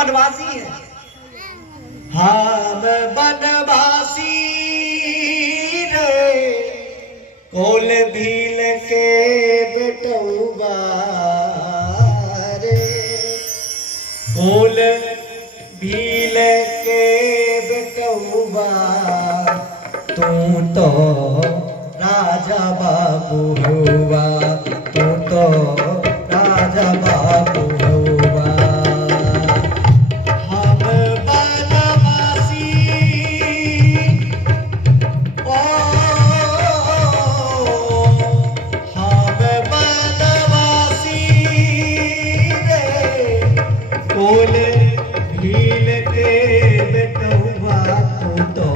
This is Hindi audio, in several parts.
बनवासी हैं। हम बनवासी रे कोल भील के बेटौबा रे, कोल भील के बेटौबा तू तो राजा बाबू हुआ, तू तो राजा बाबू हुआ। हम बनवासी ओ हम बनवासी रे कोल भील के बेटौबा तू तो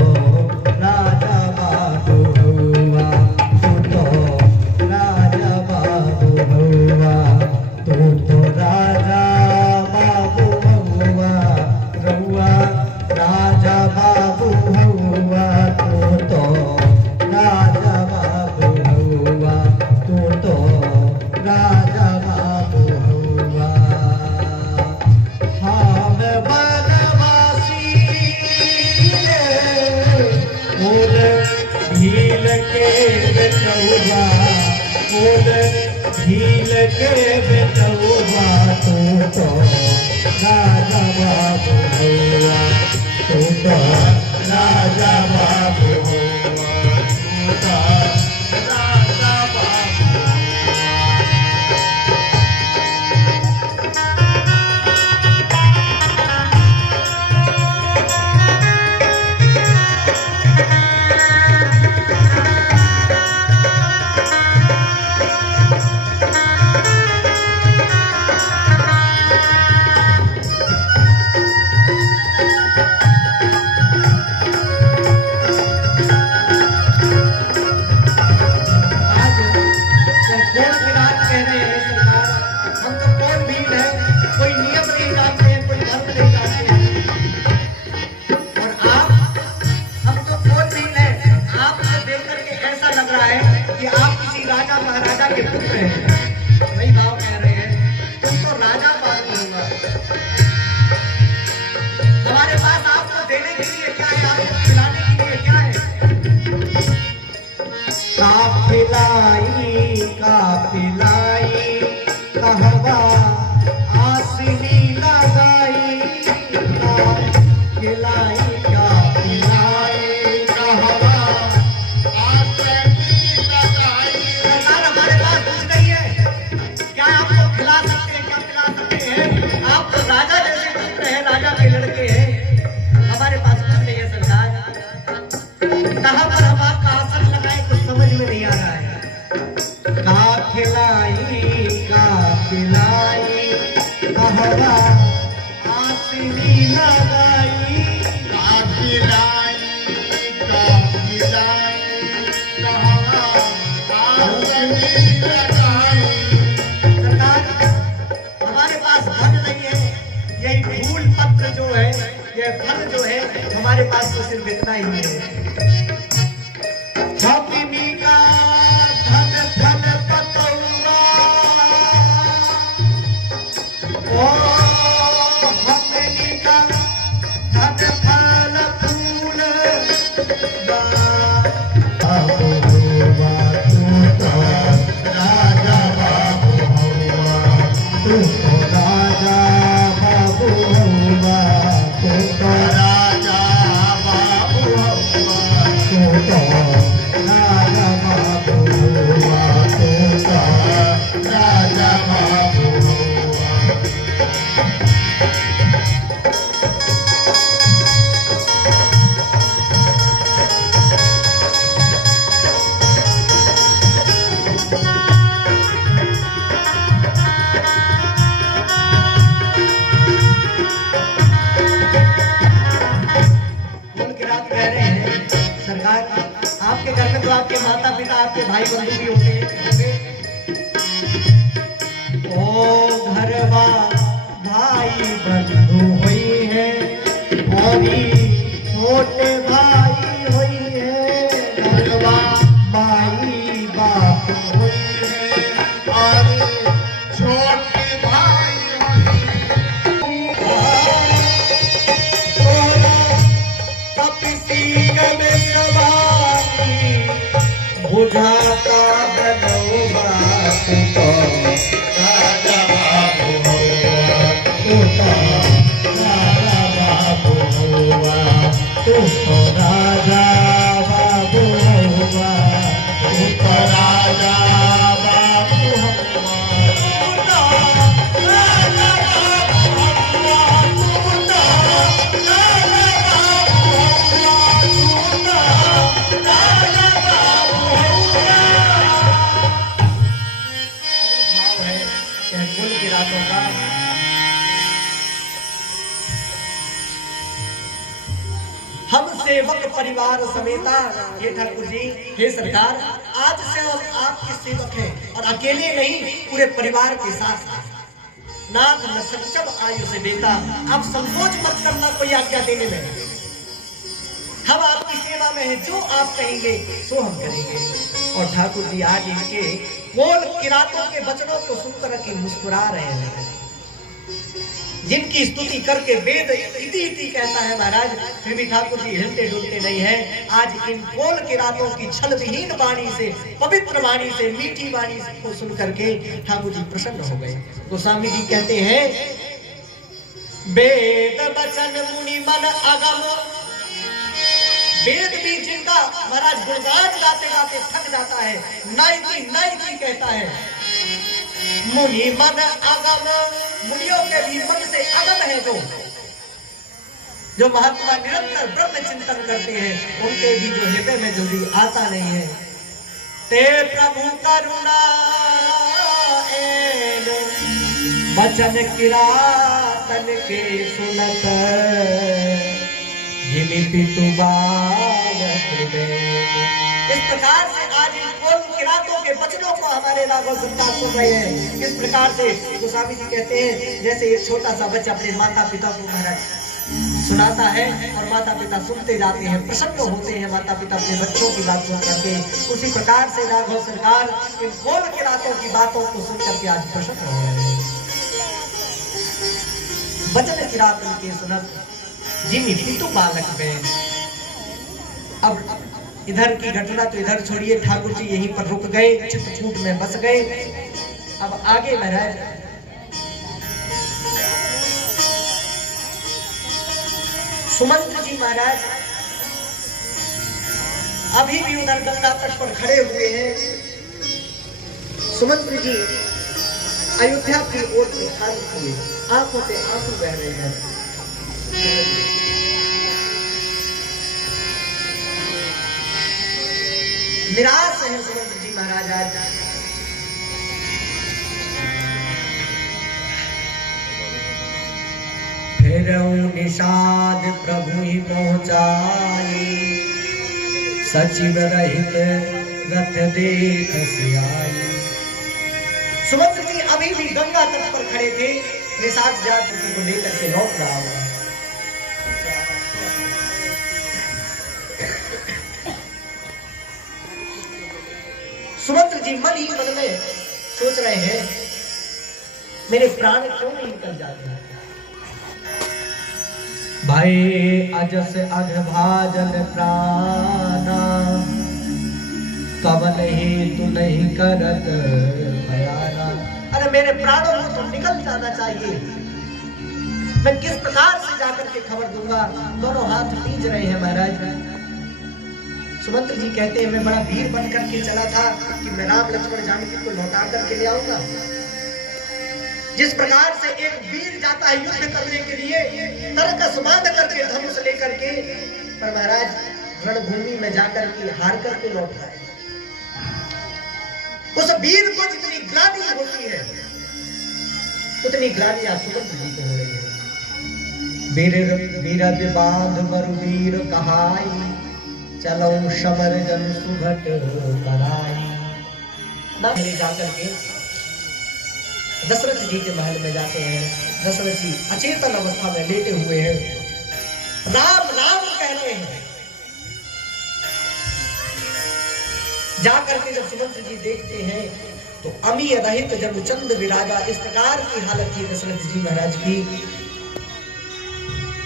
राजा बाबू हुआ, तू तो राजा बाबू हुआ, तू तो राजा बाबू हुआ, रहुआ राजा बाबू हुआ, तू तो राजा बाबू हुआ, तू तो राजा बाबू हुआ। हम बनवासी रे कोल भील के बेटौबा, कोल भील के बेटौबा तू तो राजा बाबू हुआ, तू तो राजा बाबू हुआ, तू तो राजा बाबू हुआ। राजा महाराजा के पुत्र हैं, वही भाव कह रहे हैं तुम तो राजा बाबू होगा। हमारे पास आपको देने के लिए क्या है, आपको खिलाने के लिए क्या है? काफिलाई काफिलाई कहवा आसनी लगाई, काफिलाई लड़के हैं, हमारे पास कुछ नहीं है सरकार। कहां पर हम आपका आसन लगाए कुछ समझ में नहीं आ रहा है। काफिलाई काफिलाई कहवा आसनी लगाई, काफिलाई काफिलाई कहवा आसनी लगाई। सरकार हमारे पास धन नहीं है, यही फूल पत्र जो है, ये फल जो है हमारे पास तो सिर्फ इतना ही है। छपिनी का धन धन पतौआ, ओ हमनी का धन फल फूल बाबू हुआ, तू तो राजा बाबू हुआ, तू तो राजा बाबू हुआ, तू तो राजा बाबू हुआ, तू तो राजा बाबू हुआ, तू तो राजा बाबू हुआ। यह कुल किरातों का हम सेवक परिवार समेता, हे ठाकुर जी, हे सरकार, आज से हम आपके सेवक हैं और अकेले नहीं, पूरे परिवार के साथ। नाथ न सक्षम आयु से बेटा, आप संकोच मत करना कोई आज्ञा देने में। हम आपकी सेवा में हैं, जो आप कहेंगे सो हम करेंगे। और ठाकुर जी आज इनके बोल किरातों के वचनों को सुनकर के मुस्कुरा रहे हैं, जिनकी स्तुति करके वेद इति इति कहता है महाराज, फिर भी ठाकुर जी हिलते डुलते नहीं है। आज इन बोल किरातों की छल विहीन वाणी से, पवित्र वाणी से, मीठी वाणी को सुन करके ठाकुर जी प्रसन्न हो गए। गोस्वामी जी कहते हैं, वेद वचन मुनि मन अगम, वेद भी जिनका महाराज गुणगान गाते गाते थक जाता है, नाइकी कहता है। मुनि मन अगम, मुनियों के भी मन से अगम है, जो महात्मा निरंतर ब्रह्म चिंतन करते हैं, उनके भी जो हृदय में जल्दी आता नहीं है। ते प्रभु करुणा वचन किरातन के सुनत, जिमि पितु बालक में। इस प्रकार से आज इन किरातों के वचनों को हमारे राघव संतान सुन रहे हैं। इस प्रकार से गोस्वामी जी कहते हैं, जैसे एक छोटा सा बच्चा अपने माता पिता को महाराज सुनाता है और माता पिता सुनते जाते हैं, प्रसन्न होते हैं माता पिता अपने बच्चों की बात सुन करके, उसी प्रकार से राघव सरकार इन बोल किरातों की बातों को सुन करके आज प्रसन्न हो रहे हैं। वचन किरातन के सुनत, जिमि पितु बालक में। अब इधर की घटना तो इधर छोड़िए, ठाकुर जी यहीं पर रुक गए, चित्रकूट में बस गए। अब आगे महाराज सुमंत्र जी महाराज अभी भी उधर गंगा तट पर खड़े हुए हैं। सुमंत्र जी अयोध्या की ओर ध्यान किए, आंखों से आंसू बह रहे हैं। निराश है सुमंत्र जी महाराज आज। फिर निषाद प्रभु ही पहुंचाई, सचिव रहित रथ देख आई। सुमंत्र जी अभी भी गंगा तट पर खड़े थे, निषाद जाति को लेकर के लौट रहा हुआ। सुमंत्र जी मन ही मन में सोच रहे हैं, मेरे प्राण क्यों नहीं निकल जाते। भाई अजस अधभाजन प्राणा, कवन ही तू नहीं करत भयाना। अरे मेरे प्राणों को तो निकल जाना चाहिए, मैं किस प्रकार से जाकर के खबर दूंगा। दोनों हाथ पींच रहे हैं महाराज। सुमंत्र जी कहते हैं, मैं बड़ा वीर बन करके चला था कि मैं राम लक्ष्मण जानकी को लौटा करके ले आऊंगा। जिस प्रकार से एक वीर जाता है युद्ध करने के लिए, तरकस बांध करके धनुष लेकर के, पर महाराज रणभूमि में जाकर के हार करके लौट आए। उस वीर को जितनी ग्लानि होती है, उतनी ग्लानियां सुमंत्र जी को हो रही है। वीर बांध वीर कहाई, चलो शबर जन सुघट कराई। जाकर के दशरथ जी के महल में जाते हैं। दशरथ जी अचेतन अवस्था में लेटे हुए हैं, राम राम कह रहे हैं। जाकर के जब सुमंत्र जी देखते हैं तो अमी रहित जमुचंद विराजा, इस प्रकार की हालत थी दशरथ जी महाराज की।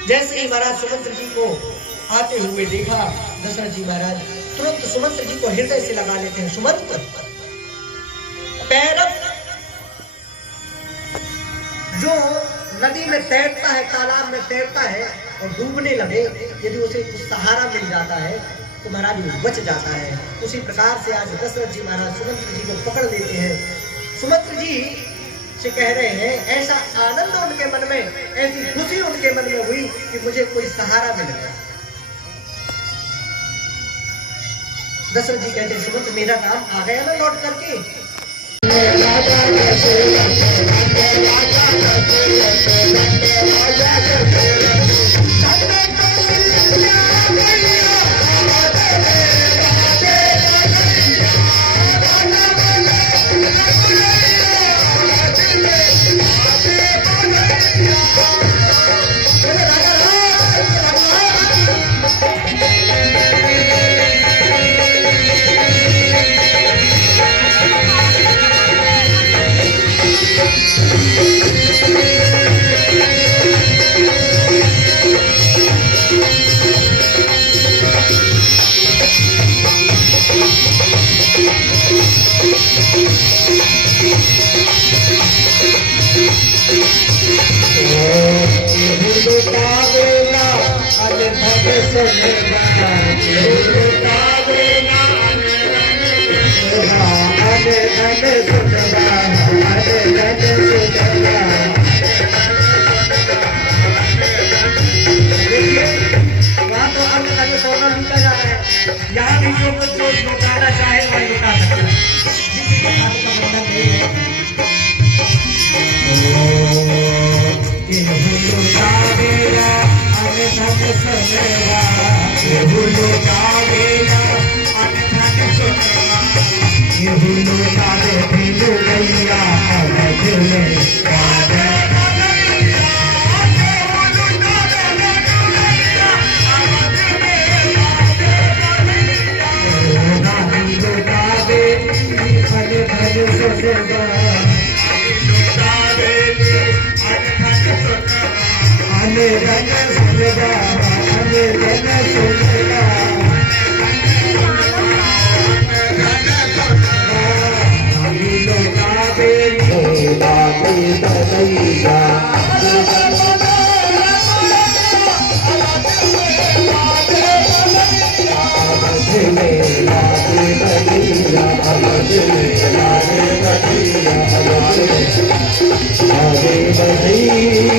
जैसे ही महाराज सुमंत्र जी को आते हुए देखा, दशरथ जी महाराज तुरंत सुमंत्र जी को हृदय से लगा लेते हैं। सुमंत्र पैरव जो नदी में तैरता है, तालाब में तैरता है और डूबने लगे, यदि उसे कुछ सहारा मिल जाता है तो महाराज वो बच जाता है। उसी प्रकार से आज दशरथ जी महाराज सुमंत्र जी को पकड़ लेते हैं। सुमंत्र जी से कह रहे हैं, ऐसा आनंद उनके मन में, ऐसी खुशी उनके मन में हुई कि मुझे कोई सहारा मिल गया। दशरथ जी कहते हैं, सुमंत्र मेरा नाम आ गया ना लौट करके। यहाँ भी जो कुछ जो लुटाना चाहे वह लुटा सकता है। किसी के हाथ का बंधन नहीं है। आगे बढ़ी